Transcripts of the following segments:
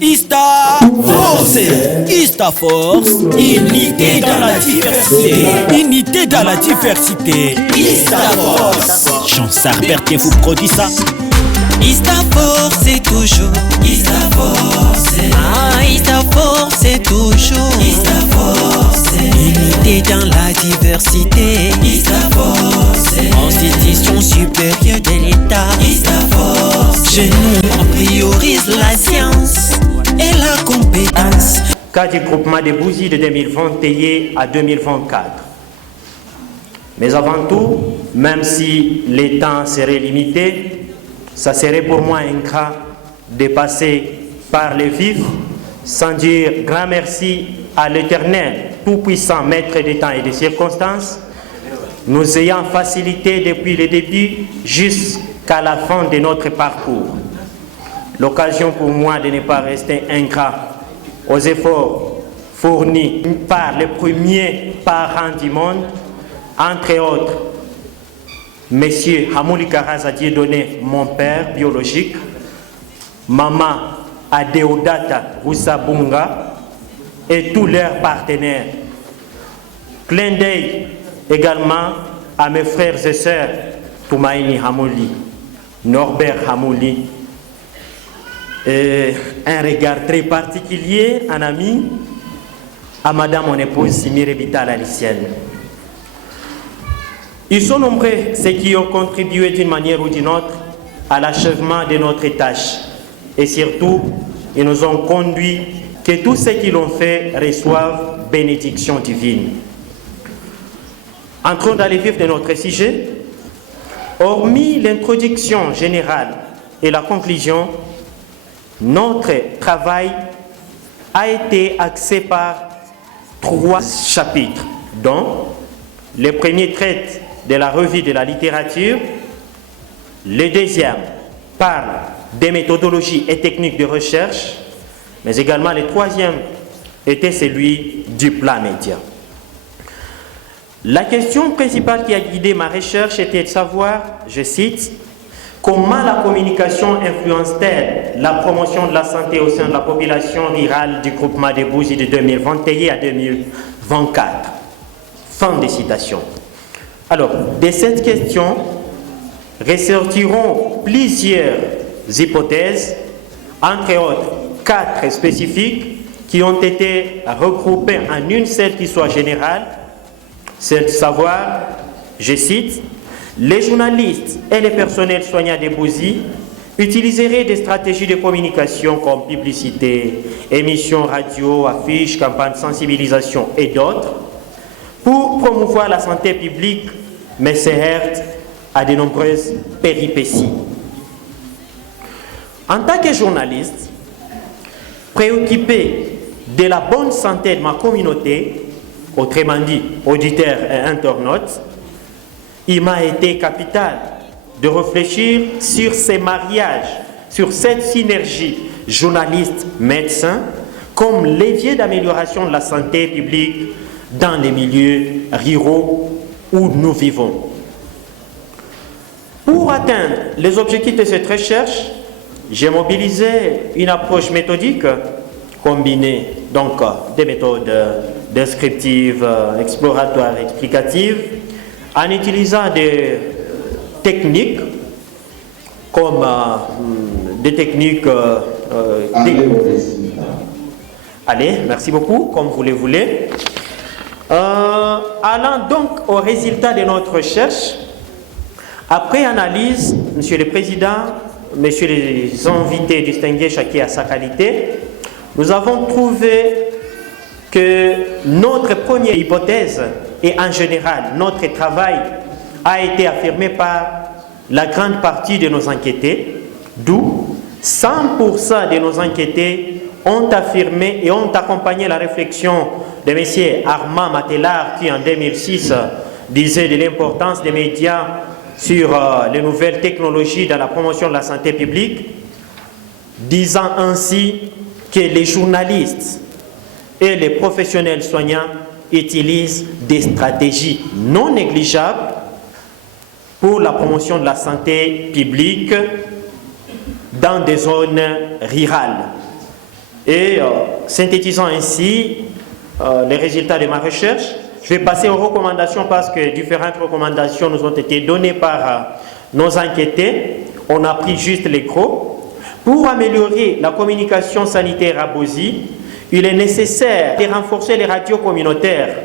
Ista Force, unité dans la diversité. Unité dans la diversité. Ista Force. Chansard Berthier vous produit ça. Ista Force c'est toujours. Ista Force. Ah, Ista Force c'est toujours. Ista Force. Unité dans la diversité. Ista Force. Institution supérieure de l'État. Ista Force. Chez nous, on priorise la science et la compétence. Cas du groupement de Bouzy de 2021 à 2024. Mais avant tout, même si les temps seraient limités, ça serait pour moi un cas de passer par les vifs sans dire grand merci à l'Éternel, tout-puissant maître des temps et des circonstances, nous ayant facilité depuis le début jusqu'à la fin de notre parcours. L'occasion pour moi de ne pas rester ingrat aux efforts fournis par les premiers parents du monde, entre autres, Monsieur Hamouli Karaz Dieudonné, mon père biologique, Maman Adeodata Roussabunga et tous leurs partenaires. Clin d'œil également à mes frères et sœurs, Toumaïni Hamouli, Norbert Hamouli, et un regard très particulier, un ami, à Madame mon épouse Simire Vital Alicienne. Ils sont nombreux ceux qui ont contribué d'une manière ou d'une autre à l'achèvement de notre tâche. Et surtout, ils nous ont conduit que tous ceux qui l'ont fait reçoivent bénédiction divine. Entrons dans les vifs de notre sujet. Hormis l'introduction générale et la conclusion, notre travail a été axé par 3 chapitres, dont le premier traite de la revue de la littérature, le deuxième parle des méthodologies et techniques de recherche, mais également le troisième était celui du plan média. La question principale qui a guidé ma recherche était de savoir, je cite, comment la communication influence-t-elle la promotion de la santé au sein de la population rurale du groupement de Bouzy de 2021 à 2024? Fin de citation. Alors, de cette question ressortiront plusieurs hypothèses, entre autres 4 spécifiques qui ont été regroupées en une seule qui soit générale, c'est de savoir, je cite, les journalistes et les personnels soignants de Bouzy utiliseraient des stratégies de communication comme publicité, émissions radio, affiches, campagnes de sensibilisation et d'autres pour promouvoir la santé publique, mais se heurtent à de nombreuses péripéties. En tant que journaliste, préoccupé de la bonne santé de ma communauté, autrement dit auditeurs et internautes, il m'a été capital de réfléchir sur ces mariages, sur cette synergie journaliste-médecin comme levier d'amélioration de la santé publique dans les milieux ruraux où nous vivons. Pour atteindre les objectifs de cette recherche, j'ai mobilisé une approche méthodique combinée donc des méthodes descriptives, exploratoires, explicatives, en utilisant des techniques comme des techniques allez, merci beaucoup, comme vous le voulez. Allant donc au résultat de notre recherche, après analyse, Monsieur le Président, Messieurs les invités distingués, chacun à sa qualité, nous avons trouvé que notre première hypothèse, et en général notre travail, a été affirmé par la grande partie de nos enquêtés, d'où 100% de nos enquêtés ont affirmé et ont accompagné la réflexion de M. Armand Matelard qui en 2006 disait de l'importance des médias sur les nouvelles technologies dans la promotion de la santé publique, disant ainsi que les journalistes et les professionnels soignants utilisent des stratégies non négligeables pour la promotion de la santé publique dans des zones rurales. Et synthétisant ainsi les résultats de ma recherche, je vais passer aux recommandations parce que différentes recommandations nous ont été données par nos enquêtés. On a pris juste les gros. Pour améliorer la communication sanitaire à Bozi, il est nécessaire de renforcer les radios communautaires,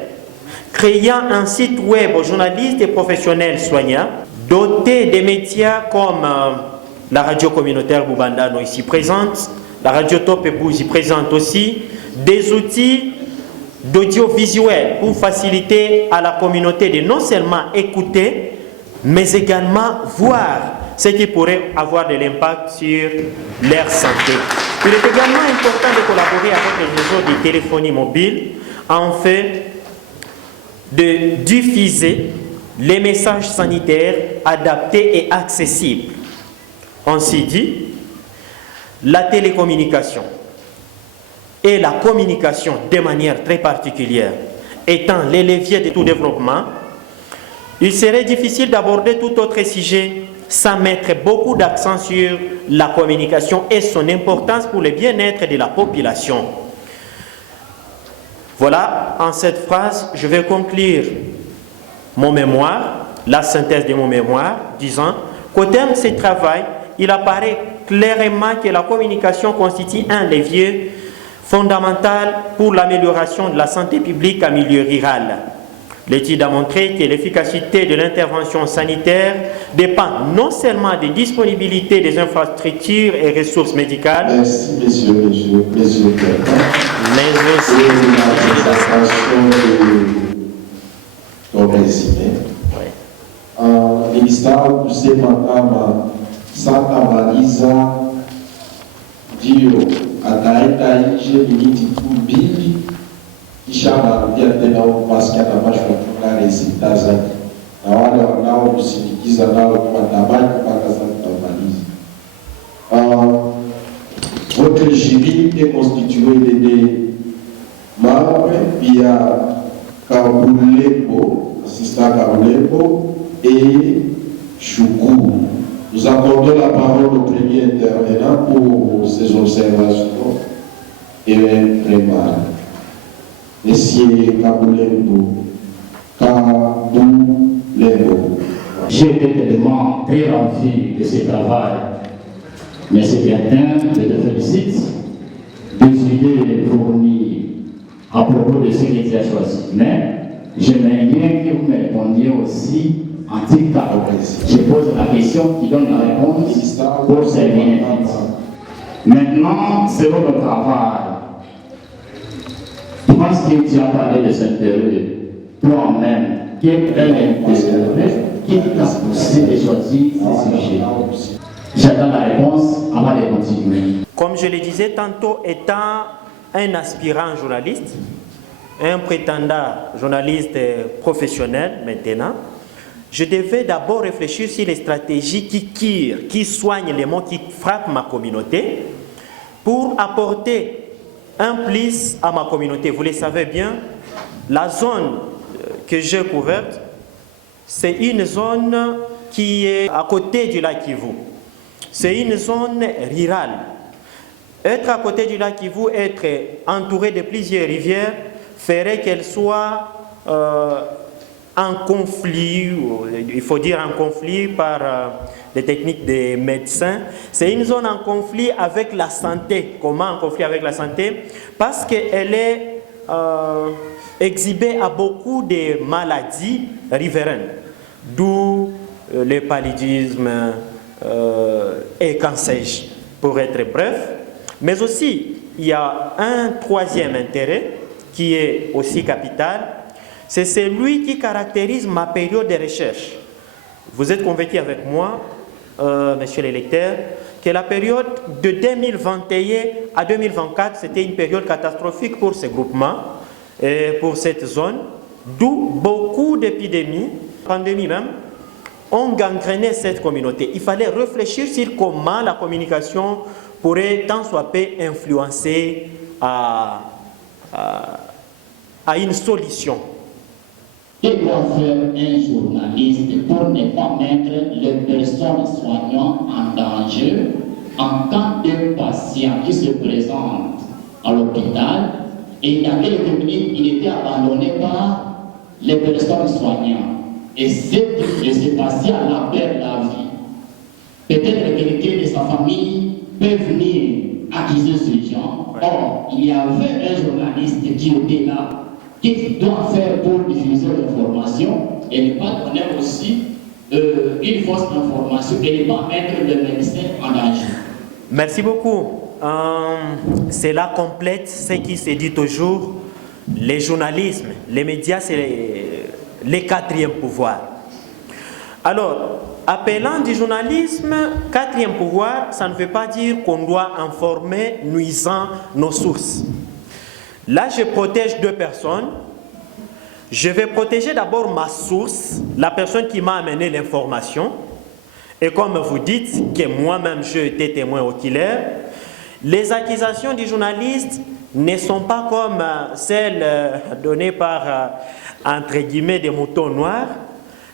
créant un site web aux journalistes et professionnels soignants, doté des médias comme la radio communautaire Boubandano ici présente, la radio Top et Bouzi présente aussi, des outils d'audiovisuel pour faciliter à la communauté de non seulement écouter, mais également voir ce qui pourrait avoir de l'impact sur leur santé. Il est également important de collaborer avec les réseaux de téléphonie mobile afin de diffuser les messages sanitaires adaptés et accessibles. Ainsi dit, la télécommunication et la communication de manière très particulière étant les leviers de tout développement, il serait difficile d'aborder tout autre sujet sans mettre beaucoup d'accent sur la communication et son importance pour le bien-être de la population. Voilà, en cette phrase, je vais conclure mon mémoire, la synthèse de mon mémoire, disant qu'au terme de ce travail, il apparaît clairement que la communication constitue un levier fondamental pour l'amélioration de la santé publique en milieu rural. L'étude a montré que l'efficacité de l'intervention sanitaire dépend non seulement des disponibilités des infrastructures et ressources médicales, mais aussi ishara rudia tena upasikia tamasha kwa resulta zake na wale wanao kusindikiza nao kwa tabaki mpaka sasa tutamaliza. Votre jury est constitué de membres via Kabulembo, assistant Kabulembo et Choukou. Nous accordons la parole au premier intervenant pour ses observations et remarques. Monsieur Kabulembo. J'ai été tellement très ravi de ce travail. Mais c'est bien, je te félicite des idées fournies à propos de ce que tu as choisi. Mais j'aimerais bien que vous me répondiez aussi en TikTok. Je pose la question qui donne la réponse pour ces minutes. Maintenant, c'est votre travail. Parce que tu as parlé de cette période, toi-même, quel est qui t'a poussé de choisir ce sujet? J'attends la réponse avant de continuer. Comme je le disais tantôt, étant un aspirant journaliste, un prétendant journaliste professionnel maintenant, je devais d'abord réfléchir sur les stratégies qui soignent les maux qui frappent ma communauté pour apporter un plus à ma communauté. Vous le savez bien, la zone que j'ai couverte, c'est une zone qui est à côté du lac Kivu. C'est une zone rurale. Être à côté du lac Kivu, être entouré de plusieurs rivières, ferait qu'elle soit en conflit, il faut dire en conflit par les techniques des médecins. C'est une zone en conflit avec la santé. Comment en conflit avec la santé? Parce qu'elle est exhibée à beaucoup de maladies riveraines, d'où le paludisme et cancer, pour être bref. Mais aussi, il y a un troisième intérêt qui est aussi capital, c'est celui qui caractérise ma période de recherche. Vous êtes convaincu avec moi, monsieur l'électeur, que la période de 2021 à 2024, c'était une période catastrophique pour ce groupement et pour cette zone, d'où beaucoup d'épidémies, pandémies même, ont gangréné cette communauté. Il fallait réfléchir sur comment la communication pourrait tant soit peu influencer à une solution. Que doit faire un journaliste pour ne pas mettre les personnes soignantes en danger en cas de patient qui se présente à l'hôpital et il y avait quelques minutes, il était abandonné par les personnes soignantes. Et ce patient a perdu la vie. Peut-être que quelqu'un de sa famille peut venir accuser ces gens. Or, il y avait un journaliste qui était là, qui doit faire pour diffuser l'information et ne pas donner aussi une fausse information et ne pas mettre le médecin en danger. Merci beaucoup. Cela complète ce qui se dit toujours. Les journalismes, les médias, c'est les quatrièmes pouvoirs. Alors, appelant du journalisme quatrième pouvoir, ça ne veut pas dire qu'on doit informer nuisant nos sources. Là, je protège deux personnes. Je vais protéger d'abord ma source, la personne qui m'a amené l'information. Et comme vous dites que moi-même, j'ai été témoin oculaire, les accusations du journaliste ne sont pas comme celles données par, entre guillemets, des moutons noirs.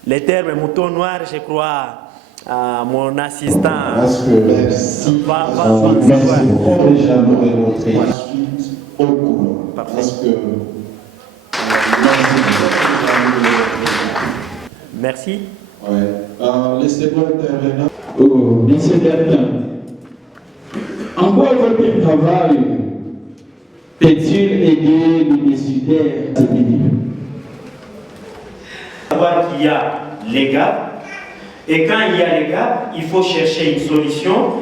Les termes moutons noirs, je crois, mon assistant va merci beaucoup. Déjà, nous remontrer ensuite au courant. Parce que merci. Ouais. Laissez-moi intervenir. Monsieur Bertin, en quoi votre travail peut-il aider les décideurs à Savoir qu'il y a les gaps, et quand il y a les gaps, il faut chercher une solution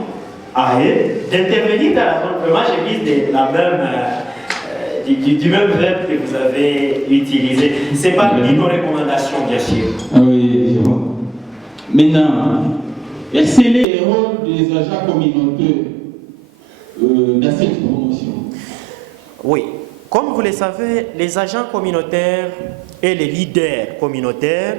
à eux, d'intervenir dans la zone. Moi, j'ai mis la même, du même verbe que vous avez utilisé. Ce n'est pas une recommandation, bien sûr. Ah oui, je vois. Maintenant, quels sont les rôles des agents communautaires dans cette promotion? Oui. Comme vous le savez, les agents communautaires et les leaders communautaires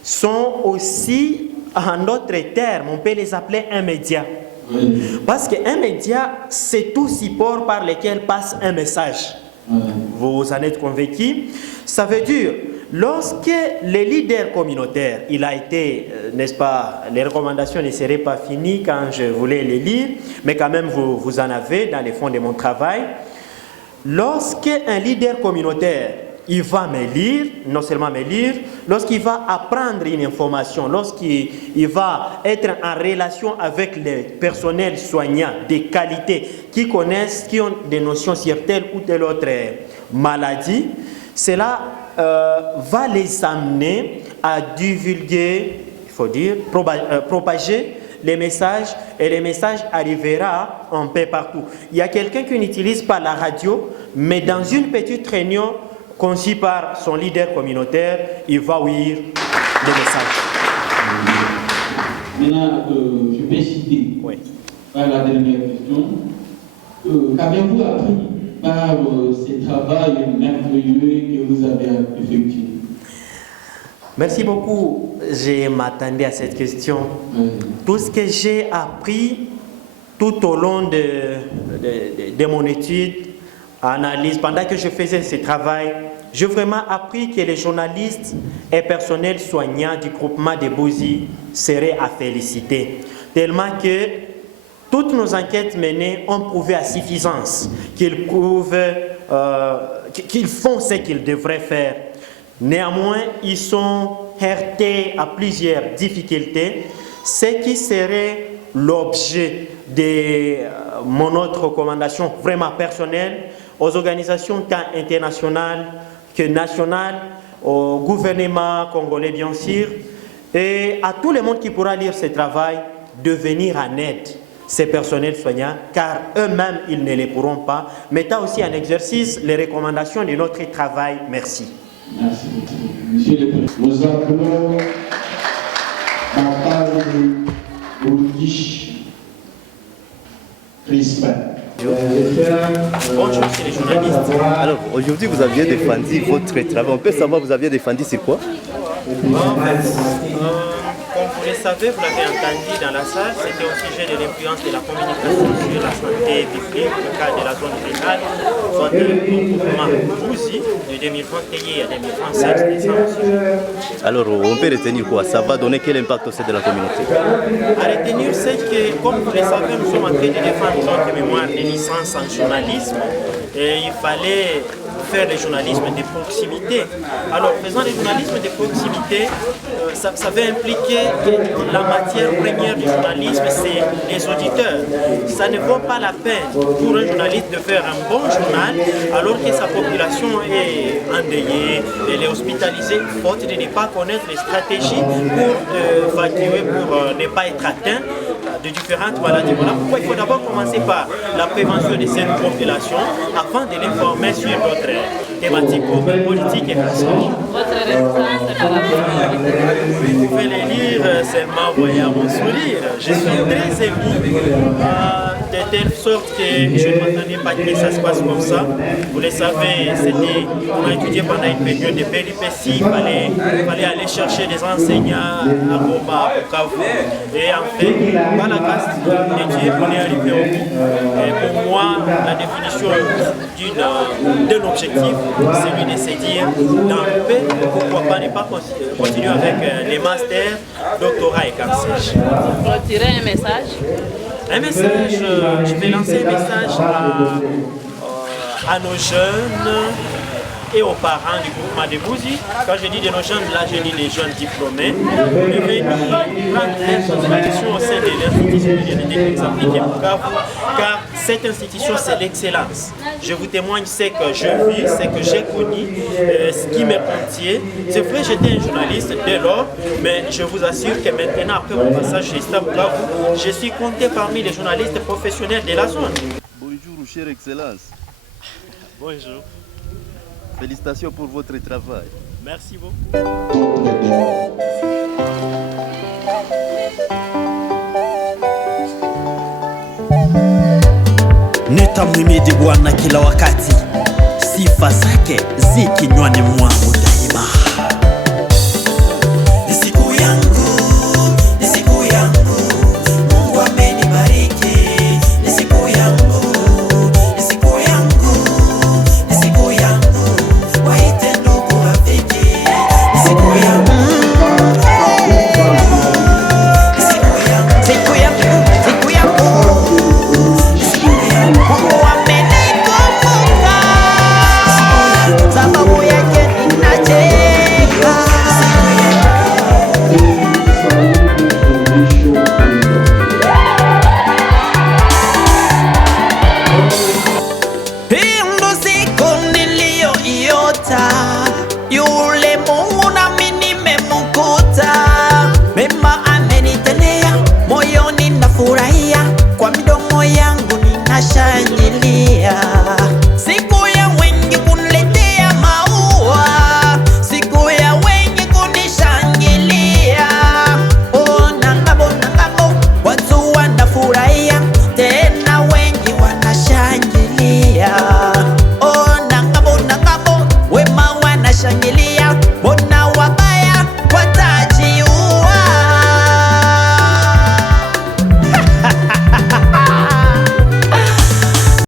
sont aussi, en d'autres termes, on peut les appeler un média. Oui. Parce qu'un média, c'est tout support par lequel passe un message. Oui. Vous en êtes convaincus? Ça veut dire, lorsque les leaders communautaires, il a été, n'est-ce pas, les recommandations ne seraient pas finies quand je voulais les lire, mais quand même vous en avez dans les fonds de mon travail. Lorsqu'un leader communautaire, il va me lire, non seulement me lire, lorsqu'il va apprendre une information, lorsqu'il va être en relation avec les personnels soignants de qualité qui connaissent, qui ont des notions sur telle ou telle autre maladie, cela va les amener à divulguer, il faut dire, propager les messages, et les messages arrivera un peu partout. Il y a quelqu'un qui n'utilise pas la radio, mais dans une petite réunion conçue par son leader communautaire, il va ouvrir des messages. Maintenant, je vais citer par la dernière question. Qu'avez-vous appris par ce travail merveilleux que vous avez effectué? Merci beaucoup. Je m'attendais à cette question. Tout ce que j'ai appris tout au long de mon étude, analyse, pendant que je faisais ce travail, j'ai vraiment appris que les journalistes et personnels soignants du groupement de Bouzi seraient à féliciter. Tellement que toutes nos enquêtes menées ont prouvé à suffisance qu'ils font ce qu'ils devraient faire. Néanmoins, ils sont heurtés à plusieurs difficultés, ce qui serait l'objet de mon autre recommandation vraiment personnelle aux organisations tant internationales que nationales, au gouvernement congolais bien sûr, et à tout le monde qui pourra lire ce travail, de venir en aide ces personnels soignants, car eux-mêmes, ils ne les pourront pas, mettant aussi en exercice les recommandations de notre travail. Merci. Merci beaucoup. Monsieur le Président. Nous appelons Nathalie Bourdiche Crispin. Bonjour, c'est les journalistes. Alors, aujourd'hui, vous aviez défendu votre travail. On peut savoir, vous aviez défendu c'est quoi? En fait, vous le savez, vous l'avez entendu dans la salle, c'était au sujet de l'influence de la communication sur la santé publique, le cas de la zone rurale, soit le mouvement Bouzi de 2021 à 2027. Alors, on peut retenir quoi? Ça va donner quel impact au sein de la communauté? À retenir, c'est que, comme vous le savez, nous sommes en train de défendre notre mémoire de licence en journalisme et il fallait faire le journalisme de proximité. Alors, faisant le journalisme de proximité, ça va impliquer que la matière première du journalisme, c'est les auditeurs. Ça ne vaut pas la peine pour un journaliste de faire un bon journal alors que sa population est endeuillée, elle est hospitalisée, faute de ne pas connaître les stratégies pour évacuer, pour ne pas être atteint de différentes maladies. Voilà pourquoi il faut d'abord commencer par la prévention de cette population avant de l'informer sur d'autres thématiques politiques et personnelles. Vous pouvez les lire seulement voyant mon sourire. Je suis très ému de telle sorte que je ne m'attendais pas que ça se passe comme ça. Vous le savez, on a étudié pendant une période de péripéties. Il fallait aller chercher des enseignants à Goma, au Kavu. Et en fait, par la grâce de Dieu, on est arrivé au bout. Et pour moi, la définition d'un objectif, c'est lui de se dire dans le paix, pourquoi pas ne pas continuer avec les masters, doctorat et cancer. Retirer un message. Un message, je vais lancer un message à nos jeunes et aux parents du groupement de Bouzi. Quand je dis de nos jeunes, là je dis les jeunes diplômés, de venir prendre l'instruction au sein de l'institution de l'Université appliquée pour Bukavu, car cette institution c'est l'excellence. Je vous témoigne ce que je vis, ce que j'ai connu, ce qui me contient. C'est vrai, j'étais un journaliste dès lors, mais je vous assure que maintenant, après mon passage chez Stade Bukavu, je suis compté parmi les journalistes professionnels de la zone. Bonjour, chère Excellence. Bonjour. Félicitations pour votre travail. Merci beaucoup. Nitamhimidi Bwana kila wakati, sifa zake zi kinywani mwangu daima. Ni siku yangu, ni siku yangu, Mungu amenibariki. Ni siku yangu, ni siku yangu, ni siku yangu, waite ndugu rafiki. Ni siku yangu, ni siku yangu, siku yangu, siku yangu. Mungu amenikumbuka, sababu yake ninacheka. Hii ndo siku niliyoiota, yule Mungu nami nimemukuta. Mema amenitendea, moyoni nafurahia, kwa midomo yangu ninashangilia. Siku ya wengi kuniletea maua, siku ya wengi kunishangilia. Oh, nangabo, nangabo, watu wanafurahia, tena wengi wanashangilia. Oh, nangabo, nangabo, wema wanashangilia.